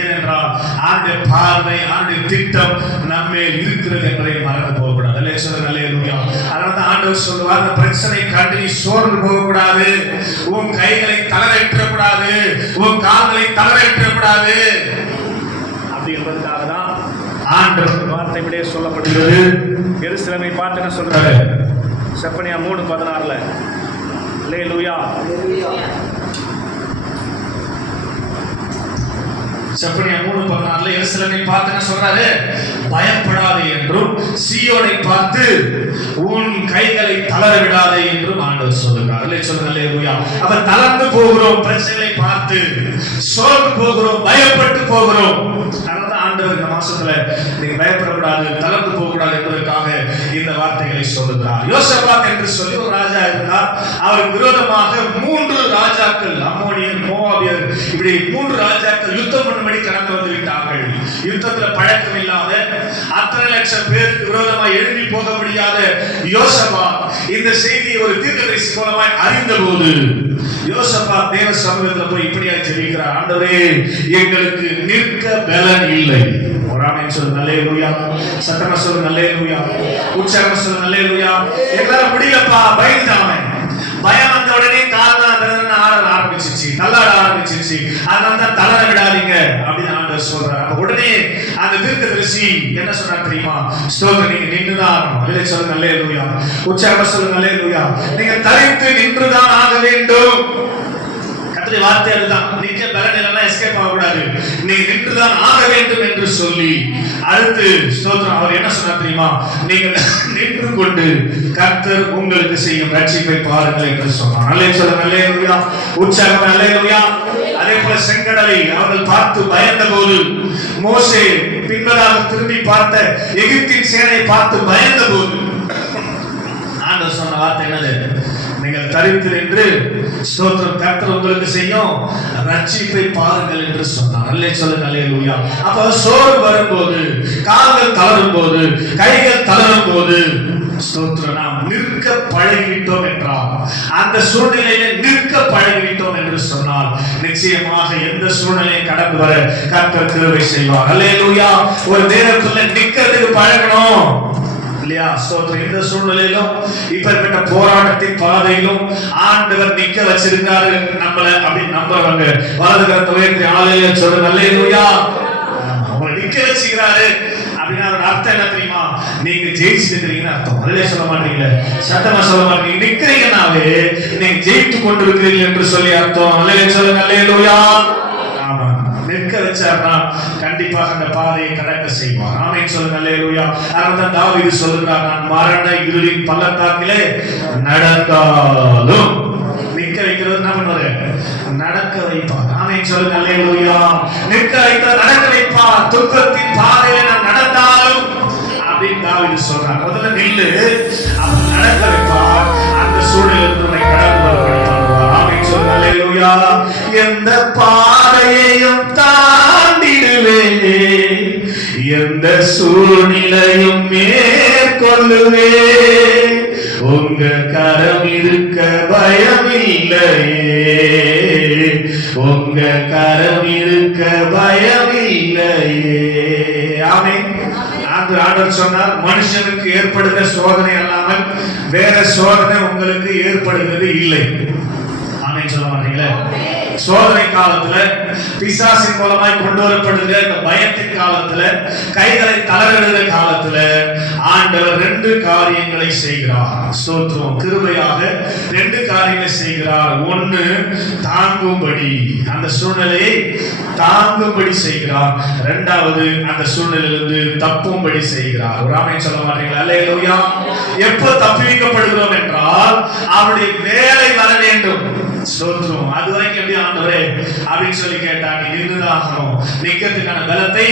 ஏனென்றால் ஆண்டுடைய பார்வை ஆண்டுடைய திட்டம் நம்மே இருக்கிறது என்பதை மறந்து போகக்கூடாது. அல்லேலூயா. அதனால ஆண்டவர் சொல்லுவார், அந்த பிரச்சனை கண்டு நீ சோர்ந்து போகக்கூடாது, உன் கைகளை தளரவிட்டக்கூடாது, உன் கால்களை தளரவிட்டக்கூடாது. அப்படி என்பதற்காக தான் ஆண்டவர் வார்த்தை விட சொல்லப்பட்டுள்ளது. எருசலேமை பார்த்து என்ன சொல்றாரு? செப்பனியா 3:16 அல்லேலூயா. செப்பனியா 3:16 எருசலேமை பார்த்து என்ன சொல்றாரு? பயப்படாதே என்றும் சீயோனை பார்த்து உன் கைகளை தளர விடாதே என்றும் ஆண்டவர் சொல்லுகிறார். அல்லேலூயா. அப்ப தளர்ந்து போகிறோம், பிரச்சனைகளை பார்த்து சோர்ந்து போகிறோம், பயப்பட்டு போகிறோம். அதனால ஆண்டவர் இந்த மாசத்துல நீங்க பயப்படக்கூடாது, தளர்ந்து போகக்கூடாது என்பதற்காக இந்த வார்த்தைகளை சொல்லுகிறார். யோசபாத் என்று சொல்லி ஒரு ராஜா இருந்தார். அவருக்கு விரோதமாக 3 ராஜாக்கள், அம்மோனியர், மோவாபியர், இப்படி 3 ராஜாக்கள் யுத்தம் பண்ணும்படி கடந்து வந்து விட்டார்கள். யுத்தத்துல பழக்கம் இல்லாத அத்தனை லட்சம் பேருக்கு விரோதமாக எழுப்பி போக முடியாத யோசபாத் இந்த செய்தியை ஒரு தீர்க்கதரிசி மூலமாய் அறிந்த போது யோசபாத் தேவ சமூகத்தில் போய் இப்படியாய் ஜெபிக்கிறார். ஆண்டவரே, எங்களுக்கு நிற்க பலன் இல்லை. ஒரு ஆமென் சொல்லுங்க. அல்லேலூயா. சத்தமா சொல்லுங்க. அல்லேலூயா. உற்சாகமா சொல்லுங்க. அல்லேலூயா. எங்களால முடியலப்பா, பயந்தாமே. பயம் வந்த உடனே காரணம் ஆட ஆரம்பிச்சிச்சு, தள்ளாட ஆரம்பிச்சிச்சு. அதனால தான் தளர விடாதீங்க அப்படின்னு ஆண்டவர் சொல்றார். அப்ப உடனே அந்த தீர்க்கதரிசி என்ன சொன்னார் தெரியுமா? ஸ்தோத்திரம், நீங்க நின்றுதான் அல்லே சொல்லுங்க. அல்லேலூயா. உற்சாகமா சொல்லுங்க. அல்லேலூயா. நீங்க தரித்து நின்றுதான் ஆக வேண்டும். கர்த்தருடைய வார்த்தை அதுதான். நிக்க பலன் இல்லைன்னா எஸ்கேப் ஆகக்கூடாது, நீங்க நின்றுதான் ஆக வேண்டும் என்று சொல்லி அடுத்து ஸ்தோத்திரம் அவர் என்ன சொன்னார் தெரியுமா? நீங்கள் நின்று கொண்டு கர்த்தர் உங்களுக்கு செய்யும் ரட்சிப்பை பாருங்கள் என்று சொன்னார். அல்லே சொல்லுங்க. அல்லேலூயா. உற்சாகம். அல்லேலூயா. அதே போல செங்கடலை அவர்கள் பார்த்து பயந்த போது, மோசே பின்பதாக திரும்பி பார்த்த எகிப்தின் சேனை பார்த்து பயந்த போது ஆண்டவர் சொன்ன வார்த்தை என்னது? நீங்கள் தரித்து நின்று ஸ்தோத்திரம் கர்த்தர் உங்களுக்கு செய்யும் ரட்சிப்பை பாருங்கள் என்று சொன்னார். அல்லே சொல்லுங்க. அல்லேலூயா. அப்ப சோர்வு வரும்போது, கால்கள் தளரும் போது, கைகள் தளரும் போது ஸ்தோத்திரம் நாம் நிற்க பழகிவிட்டோம் என்றால், அந்த சூழ்நிலையில நிற்க பழகிவிட்டோம் என்று சொன்னால் நிச்சயமாக எந்த சூழ்நிலையை கடந்து வர கர்த்தர் கிருபை செய்வார். அல்லேலூயா. ஒரு நேரத்துல நிக்கிறதுக்கு பழகணும் இல்லையா? ஸ்தோத்திரம். இந்த சூழ்நிலையிலும் இப்பேற்பட்ட போராட்டத்தின் பாதையிலும் ஆண்டவர் நிக்க வச்சிருக்காரு நம்மள அப்படின்னு நம்புறவங்க வலது கரத்தை உயர்த்தி ஆலையில சொல்லுங்க. அல்லேலூயா. அவங்களை நிக்க வச்சுக்கிறாரு அப்படின்னா அதோட அர்த்தம் என்ன தெரியுமா? நீங்க ஜெயிச்சிருக்கிறீங்கன்னு அர்த்தம். அதிலே சொல்ல மாட்டீங்களே, சத்தமா சொல்ல மாட்டீங்க. நிக்கிறீங்கன்னாவே நீங்க ஜெயித்து கொண்டிருக்கிறீர்கள் என்று சொல்லி அர்த்தம். அல்லே சொல்லுங்க. அல்லேலூயா. ஆமா, நிற்க வச்சார்னா கண்டிப்பாக அந்த பாதையை கடக்க செய்வார். ஆமென் சொல்லுங்க. அல்லேலூயா. அதனால்தான் தாவீது சொல்லுகிறார், நான் மரண இருளின் பள்ளத்தாக்கிலே நடந்தாலும் நிற்க வைக்கிறது என்ன பண்ணுவாரு? நடக்க வைப்பார். ஆமென் சொல்லுங்க. அல்லேலூயா. நிற்க வைத்தார், நடக்க வைப்பார். துக்கத்தின் பாதையில நான் நடந்தாலும் அப்படின்னு தாவீது சொல்றார். முதல்ல நில்லு, அவர் நடக்க வைப்பார். அந்த சூழலில் உன்னை கடந்து வர ஆமென் சொல்லுங்க. அல்லேலூயா. எந்த பாதையையும் தாண்டிடுவேனே, எந்த சூழ்நிலையும் மேற்கொள்ளுவே, உங்க கரம் இருக்க பயமில்லையே, உங்க கரம் இருக்க பயமில்லையே. ஆமென். ஆண்டவர் சொன்னார், மனுஷனுக்கு ஏற்படுகிற சோதனை அல்லாமல் வேற சோதனை உங்களுக்கு ஏற்படுகிறது இல்லை. ஆமென் சொல்ல மாட்டீங்களா? சோதனை காலத்துல, பிசாசின் மூலமாய் கொண்டு வரப்படுகிற இந்த பயத்தின் காலத்துல, கைகளை தளர்கிற காலத்துல ஆண்டவர் 2 காரியங்களை செய்கிறார். ஸ்தோத்திரம். கிருபையாக 2 காரியங்களை செய்கிறார். ஒன்று, தாங்கும்படி, அந்த சூழ்நிலையை தாங்கும்படி செய்கிறார். 2வது, அந்த சூழ்நிலையிலிருந்து தப்பும்படி செய்கிறார். ஒரு ஆமென் சொல்ல மாட்டீங்களா? அல்லேலூயா. எப்போ தப்பிக்கப்படுகிறோம் என்றால் அவருடைய வேலை வர வேண்டும். ஸ்தோத்திரம். அது வரைக்கும் எப்படி ஆண்டவரே அப்படின்னு சொல்லி கேட்டா, நீ நின்றுதான் ஆகணும், நிக்கிறதுக்கான பலத்தை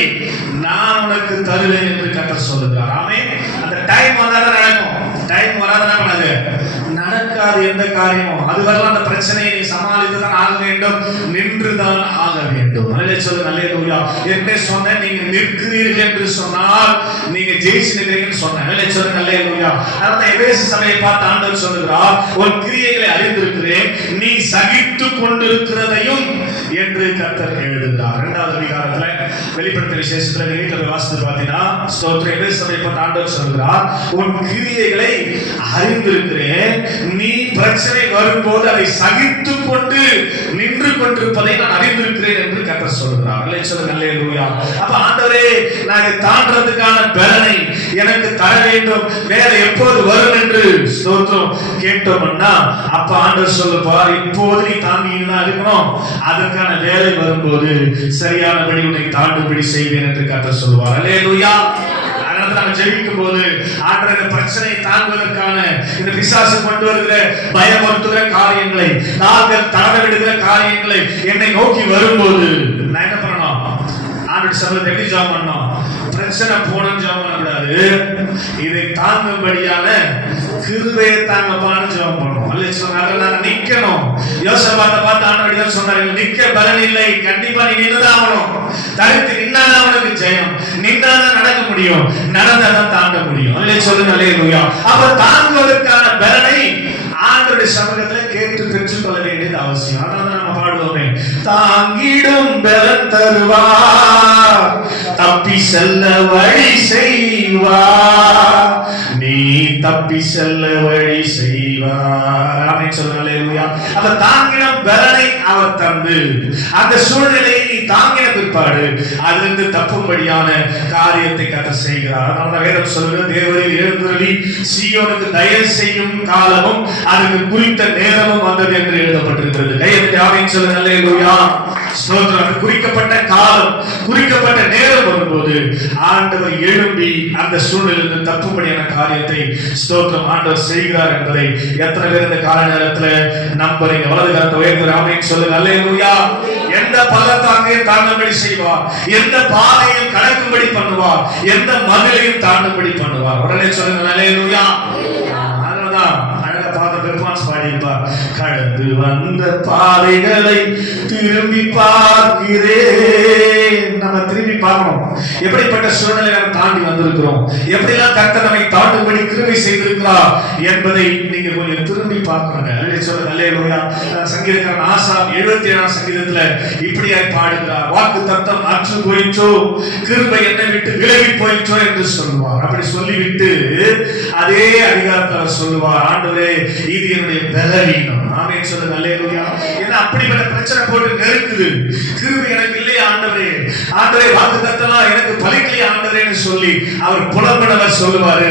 நான் உனக்கு தருவேன் என்று கர்த்தர் சொல்லுகிறார். ஆமென். அந்த டைம் வந்தாதான் நடக்கும். டைம் வராதான் பண்ணது நடக்காது எந்த காரியமும். அது வரலாம் அந்த பிரச்சனையை நீ சமாளித்து தான் ஆக வேண்டும், நின்றுதான் ஆக வேண்டும். நல்ல சொல்லுங்க. அல்லேலூயா. என்ன சொன்னேன்? நீங்க நிற்கிறீர்கள் என்று சொன்னால் நீங்க ஜெயிச்சு நிற்கிறீங்கன்னு சொன்னேன். நல்ல சொல்லுங்க. அல்லேலூயா. அதனால எபேசு சபையை பார்த்து ஆண்டவர் சொல்லுகிறார், உன் கிரியைகளை அறிந்திருக்கிறேன், நீ சகித்துக் கொண்டிருக்கிறதையும் என்று கர்த்தர் எழுதுகிறார். 2வது அதிகாரத்துல வெளிப்படுத்தின விசேஷத்துல வீட்டில் வாசித்து பார்த்தீங்கன்னா, ஸ்தோத்திரம், எபேசு சபையை பார்த்து ஆண்டவர் சொல்லுகிறார், உன் கிரியைகளை அறிந்திருக்கிறேன், நீ பிரச்சனை வரும்போது அதை சகித்துக் கொண்டு நின்று கொண்டிருப்பதை நான் அறிந்திருக்கிறேன் என்று கர்த்தர் சொல்கிறார். அல்லேலூயா. அப்ப ஆண்டவரே, நான் தாண்டறதுக்கான பலனை எனக்கு தர வேண்டும், வேற எப்போது வரும் என்று ஸ்தோத்திரம் கேட்டோம்னா, அப்ப ஆண்டவர் சொல்லுவார், இப்போது நீ தாங்கினா இருக்கணும், அதற்கான வேலை வரும்போது சரியானபடி உன்னை தாண்டும்படி செய்வேன் என்று கர்த்தர் சொல்வார். அல்லேலூயா. நம்ம ஜெபிக்கும் போது ஆண்டவர் இந்த பிரச்சனையை தாங்குவதற்கான, இந்த பிசாசு கொண்டு வருகிற பயமுறுத்துகிற காரியங்களை, நாங்கள் தளர விடுகிற காரியங்களை என்னை நோக்கி வரும்போது நான் என்ன பண்ணணும்? ஆண்டவர் சபையில் எப்படி ஜெபம் பண்ணணும்? பிரச்சனை போனோம் ஜெபம் பண்ணக்கூடாது, இதை தாங்கும்படியான கிருபையை தாங்கப்பான்னு ஜெபம் பண்ணணும். அல்லேலூயா. நிக்கணும். யோசபாத்தை பார்த்து ஆண்டவர் சொன்னார், நிக்க பலன் இல்லை, கண்டிப்பா நீ நின்றுதான் ஆகணும். தடுத்து நின்னாதான் அவனுக்கு ஜெயம், நின்றாதான் நடக்க முடியும், நடந்தாதான் தாண்ட முடியும். அல்லேலூயா. அப்ப தாங்குவதற்கான பலனை ஆண்டவருடைய சமூகத்தில் கேட்டு பெற்றுக் கொள்ள வேண்டியது அவசியம். அதனால நம்ம பாடுவோமே, தாங்கிடும் பலன் தருவார், தப்பி செல்ல வழி செய்வார், நீ தப்பி செல்ல வழி செய்வார். ஆமென் சொல்லுங்க. அல்லேலூயா. அப்ப தாங்கிடும் பலனை அவர் தந்து, அந்த சூழ்நிலையை நீ தாங்கின பிற்பாடு அதிலிருந்து தப்பும்படியான காரியத்தை கர்த்தர் செய்கிறார். அதனால வேதம் சொல்லுகிறது, தேவரீர் எழுந்தருளி சீயோனுக்கு தயவு செய்யும் காலமும் அதுக்கு குறித்த நேரமும் வந்தது என்று எழுதப்பட்டிருக்கிறது. கையெழுத்து ஆமென் சொல்லுங்க. அல்லேலூயா. ஸ்தோத்திரம். குறிக்கப்பட்ட காலம், குறிக்கப்பட்ட நேரம் வரும்போது ஆண்டவர் எழும்பி அந்த சூழ்நிலையிலிருந்து தப்பும்படியான காரியத்தை ஸ்தோத்திரம் ஆண்டவர் செய்கிறார் என்பதை எத்தனை பேர் இந்த கால நேரத்தில் நம்புறீங்க? வலது கரத்தை உயர்த்தி ஆமென் சொல்லுங்க. அல்லேலூயா. எந்த பள்ளத்தாக்கையும் தாண்டும்படி செய்வார், எந்த பாதையும் கடக்கும்படி பண்ணுவார், எந்த மதிலையும் தாண்டும்படி பண்ணுவார். உடனே சொல்லுங்க. அல்லேலூயா. அதனாலதான் அழகா பார்த்த பெருமான்ஸ் பாடியிருப்பார், கடந்து வந்த பாதைகளை திரும்பி பார்க்கிறேன். நம்ம திரும்பி பார்க்கணும், எப்படிப்பட்ட சூழ்நிலை நம்ம தாண்டி வந்திருக்கிறோம், எப்படிலாம் கர்த்தர் நம்மை தாண்டும்படி கிருபை செய்திருக்கிறார் என்பதை நீங்க கொஞ்சம் திரும்பி பார்க்கணும். அல்லேலூயா. சங்கீதக்காரன் ஆசாப் 77ஆம் சங்கீதத்துல இப்படியாய் பாடுகிறார், வாக்கு தத்தம் அற்று போயிற்றோ, கிருபை என்னை விட்டு விலகி போயிற்றோ என்று சொல்லுவார். அப்படி சொல்லிவிட்டு அதே அதிகாரத்தில் அவர் சொல்லுவார், ஆண்டவரே இது என்னுடைய பலவீனம். ஆமென் சொல்லுங்க. அல்லேலூயா. என்ன அப்படிப்பட்ட பிரச்சனை போட்டு நெருக்குது, கிருபை எனக்கு இல்லையா ஆண்டவரே, ஆண்டவரே வாக்கு தத்தம்லாம் எனக்கு பலிக்கலையா ஆண்டவரேன்னு சொல்லி அவர் புலம்பனவர் சொல்லுவாரு,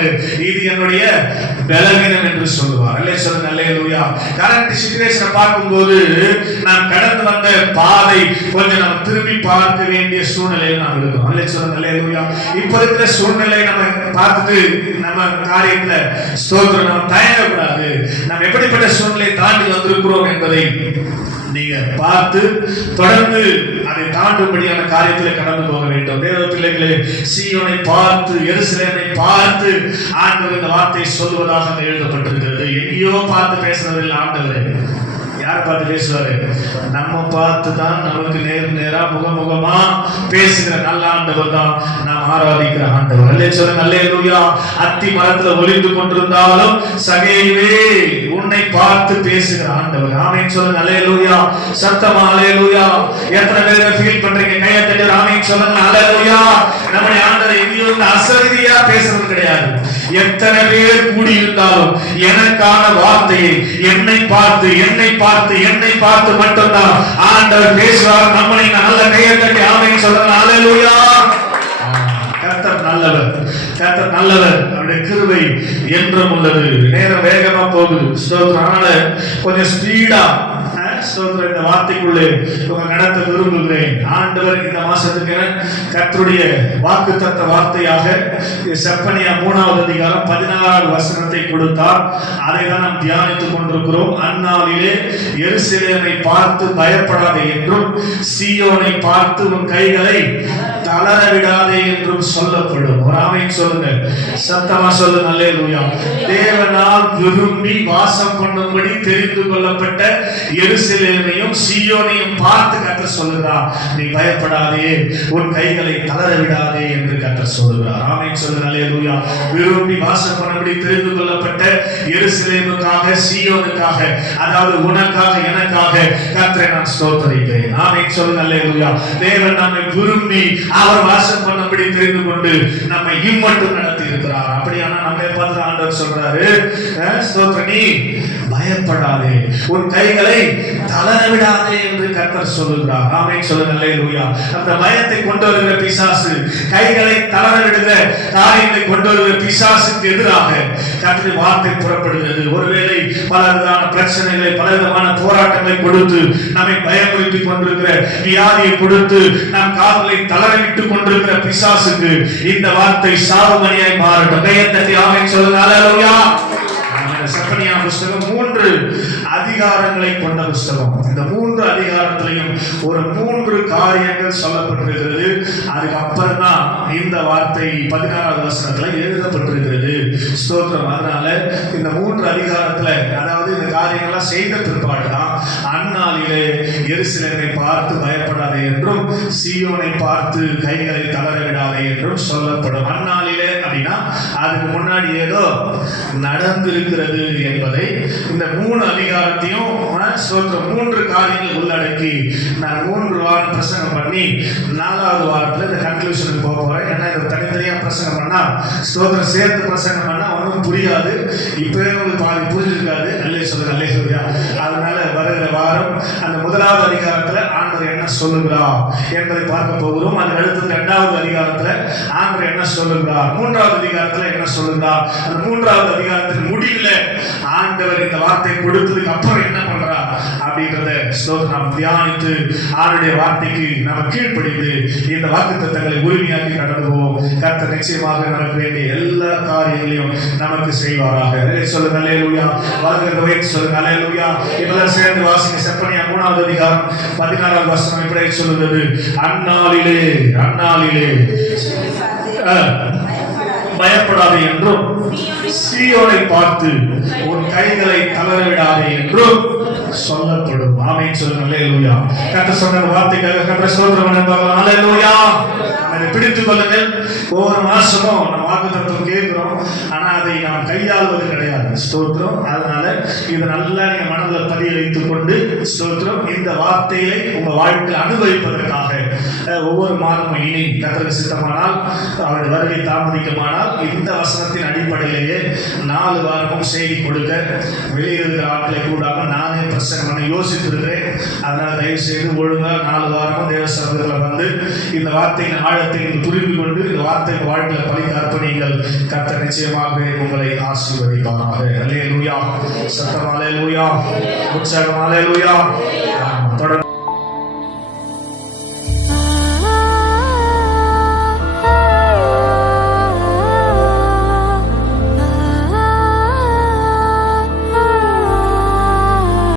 இது என்னுடைய பலவீனம் என்று சொல்லுவார். அல்லே சொல்லுங்க. அல்லேலூயா. கரண்ட் சிச்சுவேஷனை பார்க்கும்போது நாம் கடந்து வந்த பாதை கொஞ்சம் நம்ம திரும்பி பார்க்க வேண்டிய சூழ்நிலையில் நாம் இருக்கிறோம். அல்லே சொல்லுங்க. அல்லேலூயா. இப்ப இருக்கிற சூழ்நிலை நம்ம பார்த்துட்டு நம்ம காரியத்துல ஸ்தோத்திரம் நம்ம தயங்கக்கூடாது. நம்ம எப்படிப்பட்ட சூழ்நிலை தாண்டி வந்திருக்கிறோம் என்பதை நீங்க பார்த்து தொடர்ந்து அதை தாண்டும்படியான காரியத்தில் கடந்து போக வேண்டும். தேவ பிள்ளைகளே, சீயோனை பார்த்து, எருசலேமை பார்த்து ஆண்டவர் இந்த வார்த்தை சொல்வதாக எழுதப்பட்டிருக்கிறது. எங்கேயோ பார்த்து பேசுறதில் ஆண்டவர் யார் பார்த்து பேசுவாரு? நம்ம பார்த்து தான் நமக்கு நேரா முகமுகமா பேசுகிற நல்ல ஆண்டவர் தான் நாம் ஆராதிக்கிற ஆண்டவர். அல்லே சொல்லுங்க அல்லேலூயா. அத்தி மரத்துல ஒளிந்து கொண்டிருந்தாலும் சகேயுவே உன்னை பார்த்து பேசுகிற ஆண்டவர். ஆமென் சொல்லுங்க அல்லேலூயா. சத்தமா அல்லேலூயா. எத்தனை பேர் ஃபீல் பண்றீங்க? கையை தட்டி ஆமென் சொல்லுங்க அல்லேலூயா. நம்முடைய ஆண்டவர் எங்கேயும் அசரீதியா பேசுறது கிடையாது. எத்தனை பேர் கூடி இருந்தாலும் எனக்கான வார்த்தையை என்னை பார்த்து மட்டும்தான் ஆண்டவர் பேசுவார். நம்மளை நல்ல கையை தட்டி ஆமென் சொல்லுங்க அல்லேலூயா. கர்த்தர் நல்லவர், கர்த்தர் நல்லவர். அவருடைய கிருபை என்றும் உள்ளது. நேரம் வேகமா போகுது. ஸ்தோத்திரம். கொஞ்சம் ஸ்பீடா ஸ்தோத்திரம் இந்த வார்த்தைக்குள்ளே உங்க நடத்த விரும்புகிறேன். ஆண்டவர் இந்த மாசத்துக்கு கர்த்தருடைய வாக்குத்தத்த வார்த்தையாக செப்பனியா 3வது அதிகாரம் 16வது வசனத்தை கொடுத்தார். அதை தான் நாம் தியானித்துக் கொண்டிருக்கிறோம். அந்நாளிலே எருசலேமை பார்த்து பயப்படாதே என்றும் சீயோனை பார்த்து உன் கைகளை தளர விடாதே என்றும் சொல்லப்படும். ஒரு ஆமென் சொல்லுங்க. சத்தமா சொல்லுங்க அல்லேலூயா. தேவனால் விரும்பி வாசம் பண்ணும்படி தெரிந்து கொள்ளப்பட்ட எருசலேமையும் சீயோனையும் பார்த்து கர்த்தர் சொல்லுகிறார், நீ பயப்படாதே, உன் கைகளை தளர விடாதே என்று கர்த்தர் சொல்லுகிறார். ஆமென் சொல்லுங்க அல்லேலூயா. விரும்பி வாசம் பண்ணும்படி தெரிந்து கொள்ளப்பட்ட எருசலேமுக்காக சீயோனுக்காக, அதாவது உனக்காக எனக்காக கர்த்தரை நான் ஸ்தோத்திரிக்கிறேன். ஆமென் சொல்லுங்க அல்லேலூயா. தேவன் நம்மை விரும்பி அவர் வாசம் பண்ணும்படி தெரிந்து கொண்டு நம்மை இம்மட்டும் நடத்தி இருக்கிறார். அப்படியானா நம்மை பார்த்து ஆண்டவர் சொல்றாரு, ஸ்தோத்திரம், நீ பயப்படாதே, உன் கைகளை தளர விடாதே என்று கர்த்தர் சொல்லுகிறார். ஆமென் சொல்லுங்க அல்லேலூயா. அந்த பயத்தை கொண்டு வருகிற பிசாசு, கைகளை தளர விடுகிற காரியங்களை கொண்டு வருகிற பிசாசுக்கு எதிராக கர்த்தருடைய வார்த்தை புறப்படுகிறது. ஒருவேளை பலவிதமான பிரச்சனைகளை, பலவிதமான போராட்டங்களை கொடுத்து நம்மை பயமுறுத்தி கொண்டிருக்கிற வியாதியை கொடுத்து நம் கால்களை தளர விட்டுக் கொண்டிருக்கிற பிசாசுக்கு இந்த வார்த்தை சாவுமணியாய் மாறட்டும். கையத்தட்டி ஆமென் சொல்லுங்க அல்லேலூயா. செப்பனியா புஸ்தகம் 3 அதிகாரங்களை கொண்ட புஸ்தகம். இந்த 3 அதிகாரத்திலையும் ஒரு 3 காரியங்கள் சொல்லப்பட்டிருக்கிறது. அதுக்கப்புறம் தான் இந்த வார்த்தை 16வது வசனத்துல எழுதப்பட்டிருக்கிறது. ஸ்தோத்திரம். அதனால இந்த 3 அதிகாரத்துல, அதாவது இந்த காரியங்கள்லாம் செய்த பிற்பாடு தான் அந்நாளிலே எருசலேமை பார்த்து பயப்படாதே என்றும் சீயோனை பார்த்து கைகளை தளர விடாதே என்றும் சொல்லப்படும். அந்நாளிலே அப்படின்னா அதுக்கு முன்னாடி ஏதோ நடந்திருக்கிறது என்பதை இந்த 3 அதிகாரத்தையும் 3 காரியங்கள் உள்ளடக்கி நான் 3 வாரம் பிரசங்கம் பண்ணி 4வது வாரத்தில் இந்த கன்க்ளூஷனுக்கு போக போறேன். ஏன்னா இதை தனித்தனியா பிரசங்கம் பண்ணா, ஸ்தோத்திரம் சேர்த்து பிரசங்கம் பண்ணா ஒன்றும் புரியாது. இப்பவே உங்களுக்கு பாதி புரிஞ்சிருக்காது. நல்லே சொல்லுங்க அல்லேலூயா. அதனால வருகிற வாரம் அந்த 1வது அதிகாரத்துல ஆண்டவர் என்ன சொல்லுகிறார் என்பதை பார்க்க போகிறோம். அதுக்கு அடுத்தது 2வது அதிகாரத்துல ஆண்டவர் என்ன சொல்லுகிறார், 3வது அதிகாரத்துல என்ன சொல்லுகிறார், அந்த 3வது அதிகாரத்தின் முடிவில் ஆண்டவர் இந்த வார்த்தை கொடுத்ததுக்கு அப்புறம் என்ன பண்றார் அப்படின்றத நாம் தியானித்து ஆண்டுடைய வார்த்தைக்கு நாம் கீழ்ப்படிந்து இந்த வாக்குத்தத்தங்களை உரிமையாக்கி கடந்து போவோம். கர்த்தர் நிச்சயமாக நமக்கு வேண்டிய எல்லா காரியங்களையும் நமக்கு செய்வாராக. சொல்லுங்க அல்லேலூயா. வாழ்கிற சொல்லுங்க அல்லேலூயா. இப்பெல்லாம் சேர்ந்து வாசிங்க. செப்பனியா 3வது அதிகாரம் 16வது வசனம் இப்படி சொல்லுகிறது, அந்நாளிலே பயப்படாதே என்றும் சீயோனை பார்த்து உன் கைகளை தளர விடாதே என்றும் சொல்லப்படும். ஆமென் சொல்லுங்க அல்லேலூயா. கர்த்தர் சொன்ன வார்த்தைக்காக கர்த்தரை ஸ்தோத்திரம் பண்ணுங்க. அல்லேலூயா. அதை பிடித்துக் கொள்ளுங்கள். ஒவ்வொரு மாசமும் நம்ம வாக்குத்தத்தம் கேட்கிறோம், ஆனா அதை நாம் கையாளுவது கிடையாது. ஸ்தோத்திரம். அதனால இதை நல்லா நீங்க மனதில் பதிய வைத்துக் கொண்டு ஸ்தோத்திரம் இந்த வார்த்தையை உங்க வாழ்க்கையில் அனுபவிப்பதற்காக ஒவ்வொரு மாதமும் இனி கர்த்தருக்கு சித்தமானால், அவருடைய வருகை தாமதிக்குமானால் இந்த வசனத்தின் அடிப்படையிலேயே 4 வாரமும் செய்தி கொடுக்க வெளியிருக்கிற ஆட்களை கூடாம நானே பிரசங்கம் பண்ண யோசித்திருக்கிறேன். அதனால தயவு செய்து ஒழுங்கா 4 வாரமும் தேவசனத்தில் வந்து இந்த வார்த்தையின் ஆழத்தை புரிந்து கொண்டு இந்த வார்த்தை வாழ்க்கையில் பலிக்க அர்ப்பணிங்கள். கர்த்தர் நிச்சயமாக உங்களை ஆசீர்வதிப்பாராக. அல்லேலூயா. சத்தம் அல்லேலூயா. உற்சாகம் அல்லேலூயா. தொடர்ந்து